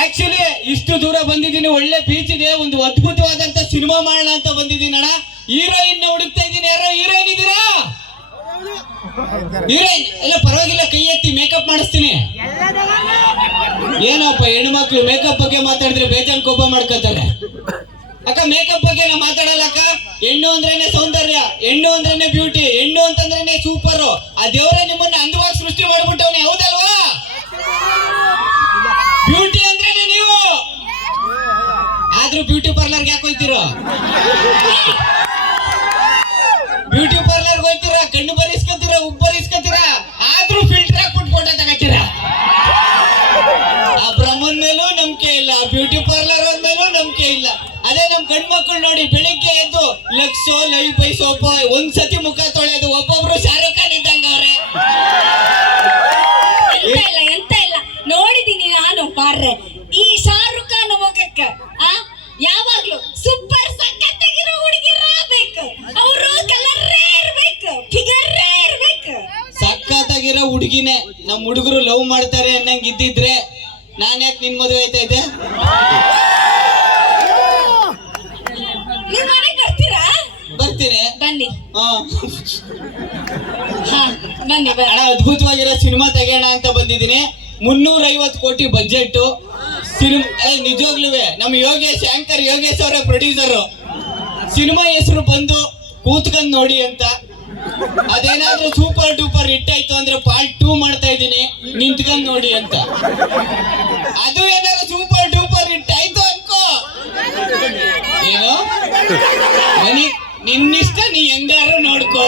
Actually ಇಷ್ಟು ದೂರ ಬಂದಿದ್ದೀನಿ. ಒಳ್ಳೆ ಬೀಚ್ ಇದೆ. ಒಂದು ಅದ್ಭುತವಾದಂತ ಸಿನಿಮಾ ಮಾಡೋಣ ಅಂತ ಬಂದಿದ್ದೀನಿ ಅಣ್ಣ. ಹೀರೋಯಿನ್ ಹುಡುಕ್ತಾ ಇದ್ದೀನಿ. ಯಾರೋ ಹೀರೋಯಿನ್ ಇದೀರಾ ಹೀರೋಯಿನ್ ಎಲ್ಲ ಪರವಾಗಿಲ್ಲ. ಕೈ ಎತ್ತಿ ಮೇಕಪ್ ಮಾಡಿಸ್ತೀನಿ. ಏನಪ್ಪ, ಹೆಣ್ಮಕ್ಳು ಮೇಕಪ್ ಬಗ್ಗೆ ಮಾತಾಡಿದ್ರೆ ಬೇಜಾನ್ ಕೋಪ ಮಾಡ್ಕೋತಾರೆ. ಅಕ್ಕ ಮೇಕಪ್ ಬಗ್ಗೆ ನಾ ಮಾತಾಡಲ್ಲ ಅಕ್ಕ. ಹೆಣ್ಣು ಅಂದ್ರೇನೆ ಸೌಂದರ್ಯ, ಹೆಣ್ಣು ಅಂದ್ರೇನೆ ಬ್ಯೂಟಿ ಹೆಣ್ಣು ಅಂತಂದ್ರೇನೆ ಸೂಪರ್ ಆ ದೇವರೇ ನಿಮ್ಮನ್ನ ಅಂದವಾಗಿ ಸೃಷ್ಟಿ ಮಾಡ್ಬಿಟ್ಟವ್ನೆ, ಹೌದಲ್ವಾ? ಬ್ಯೂಟಿ ಅಂದ್ರೇನೆ ನೀವು. ಆದ್ರೂ ಬ್ಯೂಟಿ ಪಾರ್ಲರ್ಗೆ ಯಾಕೆ ಹೋಯ್ತಿರೋ? ನೋಡಿ ಬೆಳಿಗ್ಗೆ ಎದ್ದು ಲಕ್ಸೋ ಲೈವ್ ಬೈ ಸೋಪ ಒಂದ್ ಸತಿ ಮುಖ ತೊಳೆಯೋದು ಒಬ್ಬೊಬ್ರು ಶಾರುಖ್ ಖಾನ್ ಇದ್ದಂಗ ಅವ್ರೆ. ಎಂತ ಇಲ್ಲ ಎಂತ ಇಲ್ಲ. ನೋಡಿದೀನಿ ನಾನು ಬಾರ್ರೆ ಈ ಶಾರುಖ್ ಖಾನ್ ಮುಖಕ್ಕ ಆ ಯಾವಾಗ್ಲೂ ಸೂಪರ್ ಸಖತ್ತಾಗಿರೋ ಹುಡುಗಿರ ಬೇಕು ಅವರು ಕಲರ್ರೇ ಇರ್ಬೇಕು ಫಿಗರ್ರೇ ಇರ್ಬೇಕು. ಸಖತ್ತಾಗಿರೋ ಹುಡುಗಿನೇ ನಮ್ ಹುಡುಗರು ಲವ್ ಮಾಡ್ತಾರೆ ಅನ್ನಂಗ್ ಇದ್ದಿದ್ರೆ ನಾನ್ ಯಾಕೆ ನಿನ್ ಮದುವೆ ಆಯ್ತಾ ಇದ್ದೆ? ಬರ್ತೀನಿ. ಬನ್ನಿ. ಹಾ. ಬನ್ನಿ ಬನ್ನಿ. ಅಣ್ಣ ಅದ್ಭುತವಾಗಿರೋ ಸಿನಿಮಾ ತೆಗೆಯೋಣ ಅಂತ ಬಂದಿದ್ದೀನಿ. ಮುನ್ನೂರ ಐವತ್ತು ಕೋಟಿ ಬಜೆಟ್ ಸಿನಿಮಾ ನಿಜವಾಗ್ಲೂ ನಮ್ಮ ಯೋಗೇಶ್ ಆಂಕರ್ ಯೋಗೇಶ್ ಅವರ ಪ್ರೊಡ್ಯೂಸರ್ ಸಿನಿಮಾ ಹೆಸರು ಬಂದು ಕೂತ್ಕೊಂಡ್ ನೋಡಿ ಅಂತ. ಅದೇನಾದ್ರೂ ಸೂಪರ್ ಡೂಪರ್ ಹಿಟ್ ಆಯ್ತು ಅಂದ್ರೆ ಪಾರ್ಟ್ ಟೂ ಮಾಡ್ತಾ ಇದ್ದೀನಿ. ನಿಂತ್ಕೊಂಡ್ ನೋಡಿ ಅಂತ. ಅದು ಏನಾದ್ರು ಸೂಪರ್ ಡೂಪರ್ ಹಿಟ್ ಆಯ್ತು ಅನ್ಕೋ. ಏನು? ನಿನ್ನಿಷ್ಟ ನೀ ಹೆಂಗಾರು ನೋಡ್ಕೊ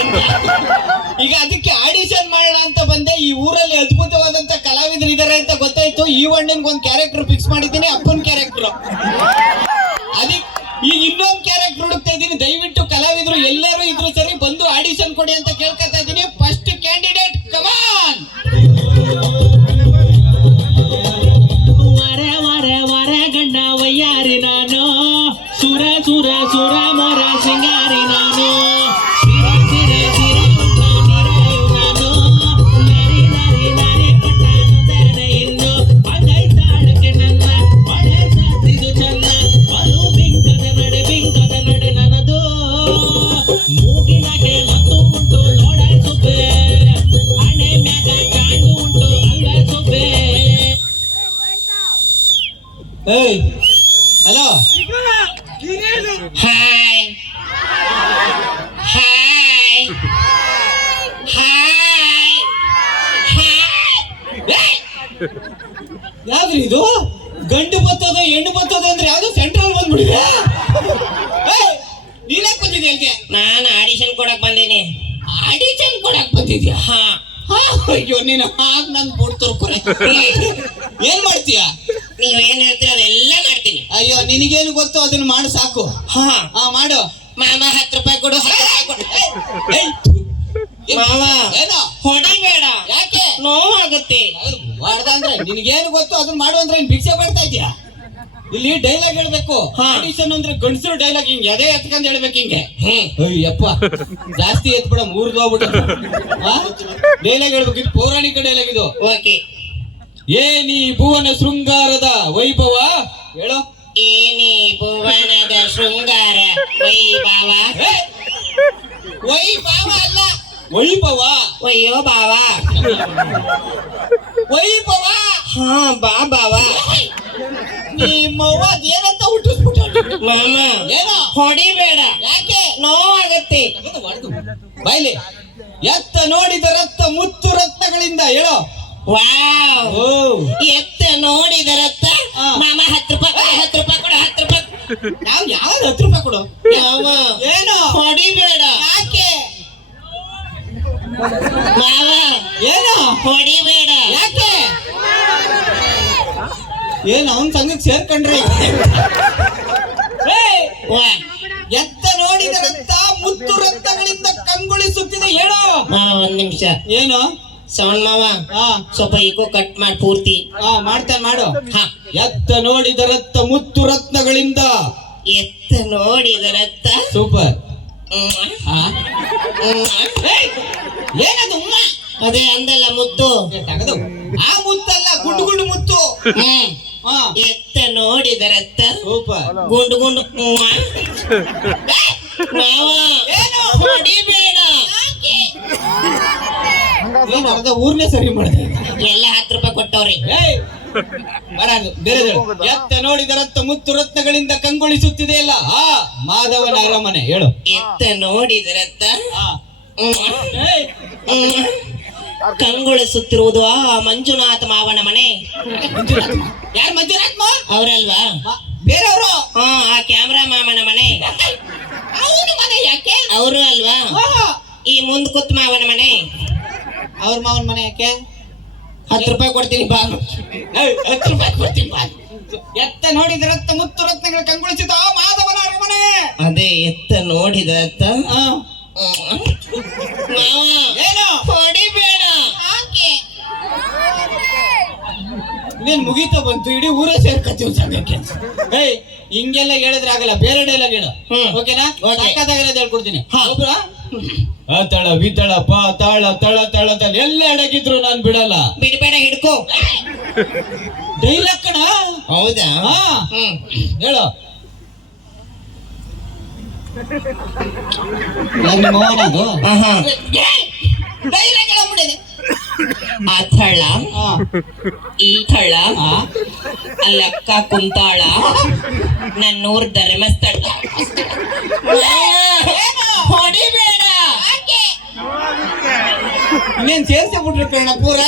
ಈಗ ಅದಕ್ಕೆ ಆಡಿಷನ್ ಮಾಡೋಣ ಅಂತ ಬಂದೆ. ಈ ಊರಲ್ಲಿ ಅದ್ಭುತವಾದಂತ ಕಲಾವಿದರು ಇದಾರೆ ಅಂತ ಗೊತ್ತಾಯ್ತು. ಈ ಅಣ್ಣನ್ಗೆ ಒಂದು ಕ್ಯಾರೆಕ್ಟರ್ ಫಿಕ್ಸ್ ಮಾಡಿದ್ದೀನಿ, ಅಪ್ಪನ್ ಕ್ಯಾರೆಕ್ಟರ್ ಅದಕ್ಕೆ ಈಗ ಇನ್ನೊಂದು ಕ್ಯಾರೆಕ್ಟರ್ ಸುರ ಸುರ ಸುರ ಮೊರ ಸಿಂಗಾರಿ ನಾನು ಸಿರ ಸಿರ ಹಾಯ್. ಹಾಯ್. ಹಾಯ್. ಯಾವ್ದ್ರಿ ಇದು? ಗಂಡು ಬತ್ತದ ಹೆಣ್ಣು ಬತ್ತದ ಅಂದ್ರೆ ಯಾವ್ದು ಸೆಂಟ್ರಲ್ ಬಂದ್ಬಿಟ್ಟಿದೆ. ಏಯ್, ನೀನೇ ಬಂದಿದ್ಯಾ ಅಲ್ಲಿಗೆ ನಾನು ಆಡಿಷನ್ ಕೊಡಕ್ ಬಂದೀನಿ. ಆಡಿಷನ್ ಕೊಡಕ್ ಬಂದಿದ್ಯಾ? ಹಾ. ಹಾ, ಅಯ್ಯೋ ನೀನು ಹಾಗ್ ನನ್ ಕೊಡ್ತೋರ್ಕೊರೆ ಏನ್ ಮಾಡ್ತೀಯ? ನೀವ್ ಏನ್ ಹೇಳ್ತೀರ ಅದೆಲ್ಲ ಅಯ್ಯೋ ನಿನಗೇನು ಗೊತ್ತು ಅದನ್ನ ಮಾಡು ಸಾಕು. ಹಾ. ಹಾ ಮಾಡು. ಮಾಮ ಹತ್ತು ರೂಪಾಯಿ ಕೊಡು ಹತ್ತು ರೂಪಾಯಿ ಕೊಡು. ಏಯ್, ಏನ್- ಮಾವ ಏನೋ? ಹೊಡಿಬೇಡ. ಯಾಕೆ? ನೋವಾಗುತ್ತೆ. ಮಾಡ್ದ ಅಂದ್ರೆ ನಿನಗೇನು ಗೊತ್ತು ಅದನ್ನ ಮಾಡು ಅಂದ್ರೆ ಏನ್ ಭಿಕ್ಷೆ ಮಾಡ್ತಾ ಇದೀಯ ಇಲ್ಲಿ ಡೈಲಾಗ್ ಹೇಳ್ಬೇಕು. ಹಾ. ಆಡಿಷನ್ ಅಂದ್ರೆ ಗಂಡಸರು ಡೈಲಾಗ್ ಹಿಂಗೆ ಅದೇ ಎತ್ಕೊಂಡ್ ಹೇಳ್ಬೇಕು ಹಿಂಗೆ. ಹ್ಮ್. ಅಯ್ಯಪ್ಪ ಜಾಸ್ತಿ ಎತ್ಬಿಡ ಮೂರ್ದು ಹೋಗ್ಬಿಟ್ಟು ಡೈಲಾಗ್ ಹೇಳ್ಬೇಕು ಇದು ಪೌರಾಣಿಕ ಡೈಲಾಗ್ ಇದು. ಓಕೆ. ಏನಿ ಭುವನ ಶೃಂಗಾರದ ವೈಭವ? ಹೇಳೋ? ಏನಿ ಭುವನದ ಶೃಂಗಾರ. ವೈಭವ ವೈಭವ ಅಲ್ಲ. ವೈಭವ ಬಾವ ವೈಭವ ಹಾ ಬಾ ಬಾವ ನಿಮ್ಮವ್ವ ಏನಂತ ಹುಟ್ಟಿಸ್ಬಿಟ್ಟು ಮಾಮ. ಏನೋ? ಹೊಡಿಬೇಡ. ಯಾಕೆ? ನೋವಾಗತ್ತೆ. ಬಾಯ್ಲಿ. ಎತ್ತ ನೋಡಿದ ರಕ್ತ ಮುತ್ತು ರತ್ನಗಳಿಂದ ಹೇಳೋ. ವಾವ್. ಎತ್ತ ನೋಡಿದರತ್ತ ಹಾ. ಮಾಮ ಹತ್ತು ರೂಪಾಯಿ ಕೊಡು ಹತ್ತು ರೂಪಾಯಿ ಕೊಡು ಹತ್ತು ರೂಪಾಯಿ ಯಾವ ಹತ್ತು ರೂಪಾಯಿ ಕೊಡು? ಯಾವ? ಏನು? ಹೊಡಿಬೇಡ. ಯಾಕೆ? ಮಾವ. ಏನು? ಹೊಡಿಬೇಡ. ಯಾಕೆ? ಏನ್ ಅವನ್ ಸಂಗತಿ ಸೇರ್ಕೊಂಡ್ರಿ? ಎತ್ತ ನೋಡಿದ ರಕ್ತ ಮುತ್ತು ರಕ್ತಗಳಿಂದ ಕಂಗೊಳಿಸುತ್ತಿದೆ ಹೇಳು. ಒಂದ್ ನಿಮಿಷ. ಏನು? ಸೌಂಡ್ ಮಾವ ಹಾ ಸ್ವಲ್ಪ ಈಗೋ ಕಟ್ ಮಾಡಿ ಪೂರ್ತಿ. ಹಾ ಮಾಡ್ತಾನೆ ಮಾಡು. ಹಾ. ಎತ್ತ ನೋಡಿದ ರಕ್ತ ಮುತ್ತು ರತ್ನಗಳಿಂದ. ಎತ್ತ ನೋಡಿದ ರತ್ತ ಸೂಪರ್. ಏನದು ಉಮ್ಮ? ಅದೇ ಅಂದಲ್ಲ ಮುತ್ತು. ಆ ಮುತ್ತಲ್ಲ ಗುಂಡು ಗುಂಡು ಮುತ್ತು. ಎತ್ತ ನೋಡಿದರತ್ತ ಸೂಪರ್. ಗುಂಡು ಗುಂಡು. ಮಾವ. ಏನು? ಹೊಡಿಬೇಡ ಊರ್ನೇ ಸರಿ ಮಾಡಿದೆ ಎಲ್ಲ ಹತ್ತು ರೂಪಾಯಿ ಕೊಟ್ಟವ್ರಿ. ಬೇರೆದು ಎತ್ತ ನೋಡಿದರಂತ ಮುತ್ತು ರತ್ನಗಳಿಂದ ಕಂಗೊಳಿಸುತ್ತಿದೆ ಅಲ್ಲ? ಆ ಮಾಧವನ ಅರಮನೆ ಹೇಳು. ಎತ್ತ ನೋಡಿದರತ್ತ. ಕಂಗೊಳಿಸುತ್ತಿರುವುದು ಆ ಮಂಜುನಾಥ ಮಾವನ ಮನೆ. ಯಾರು ಮಂಜುನಾಥ್? ಅವರಲ್ವಾ? ಬೇರೆಯವರು? ಹಾ ಆ ಕ್ಯಾಮ್ರಾ ಮಾಮನ ಮನೆ. ಅವನ ಮನೆ ಯಾಕೆ? ಅವರು ಅಲ್ವಾ? ಈ ಮುಂದ್ ಕುತ್ ಮಾವನ ಮನೆ. ಅವ್ರ ಮಾವನ ಮನೆ ಯಾಕೆ? ಹತ್ತು ರೂಪಾಯಿ ಕೊಡ್ತೀನಿ ಬಾ ಹತ್ತು ರೂಪಾಯಿ ಕೊಡ್ತೀನಿ ಬಾ. ಎತ್ತ ನೋಡಿದ ರಕ್ತ ಮುತ್ತು ರತ್ನಗಳು ಕಂಗೊಳಿಸಿದ ಆ ಮಾಧವನ ಅರಮನೆ. ಅದೇ ಎತ್ತ ನೋಡಿದ ರಕ್ತ ಏನು? ಹೊಡಿಬೇಡ. ನೀನ್ ಮುಗಿತಾ ಬಂತು ಇಡೀ ಊರ ಸೇರ್ಕತ್ತೀವಿ ಸಂಘಕ್ಕೆ ಏಯ್ ಹಿಂಗೆಲ್ಲ ಹೇಳಿದ್ರೆ ಆಗಲ್ಲ ಬೇರೆ ಡೈಲಾಗ್ ಹೇಳು. ಓಕೆನಾ ಓಕೆ. ಸಾಕಾಗಿರೋದು ಹೇಳ್ಕೊಡ್ತೀನಿ. ತಳ ಒಬ್ರು? ತಳ ವಿತಳ ಪ ತಾಳ ತಳ ತಳ ತಳ ಎಲ್ಲ ಅಡಗಿದ್ರು ನಾನ್ ಬಿಡಲ್ಲ. ಬಿಡಬೇಡ ಹಿಡ್ಕೋ. ಡೈಲಾಗ್ ಕಣ? ಹೌದಾ? ಹೇಳು. ಅವ್ವನ ಅದು? ಡೈಲಾಗ್. ಆ. ಥಳ ಹಾ. ಈ ಥಳ ಹಾ. ಅಲ್ಲಕ್ಕ ಕುಂತಾಳ ನನ್ನೂರ್ ಧರ್ಮಸ್ಥಳ. ಹೊಡಿಬೇಡ. ನೀನ್ ಸೇರ್ಸೇ ಬಿಟ್ರು ಕಣ್ಣ ಪೂರ.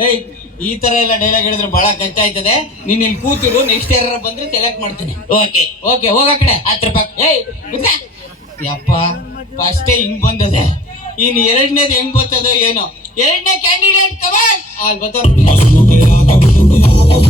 ಏಯ್ ಈ ತರ ಎಲ್ಲ ಡೈಲಾಗ್ ಹೇಳಿದ್ರೆ ಬಹಳ ಕಷ್ಟ ಆಯ್ತದೆ. ನೀನ್ ಇಲ್ಲಿ ಕೂತಿರು ನೆಕ್ಸ್ಟ್ ಯಾರ ಬಂದ್ರೆ ಸೆಲೆಕ್ಟ್ ಮಾಡ್ತೀನಿ. ಓಕೆ. ಓಕೆ ಹೋಗ ಕಡೆ. ಹತ್ತು ರೂಪಾಯಿ ಏಯ್. ಯಪ್ಪ ಫಸ್ಟೇ ಹಿಂಗ್ ಬಂದದೆ. ಇನ್ ಎರಡನೇದು ಹೆಂಗ್ ಬರ್ತದೋ ಏನೋ. ಎರಡನೇ ಕ್ಯಾಂಡಿಡೇಟ್ ಕಮಾನ್ ಅಲ್ಲಿ ಬರ್ತಾರ ನೋಡಿ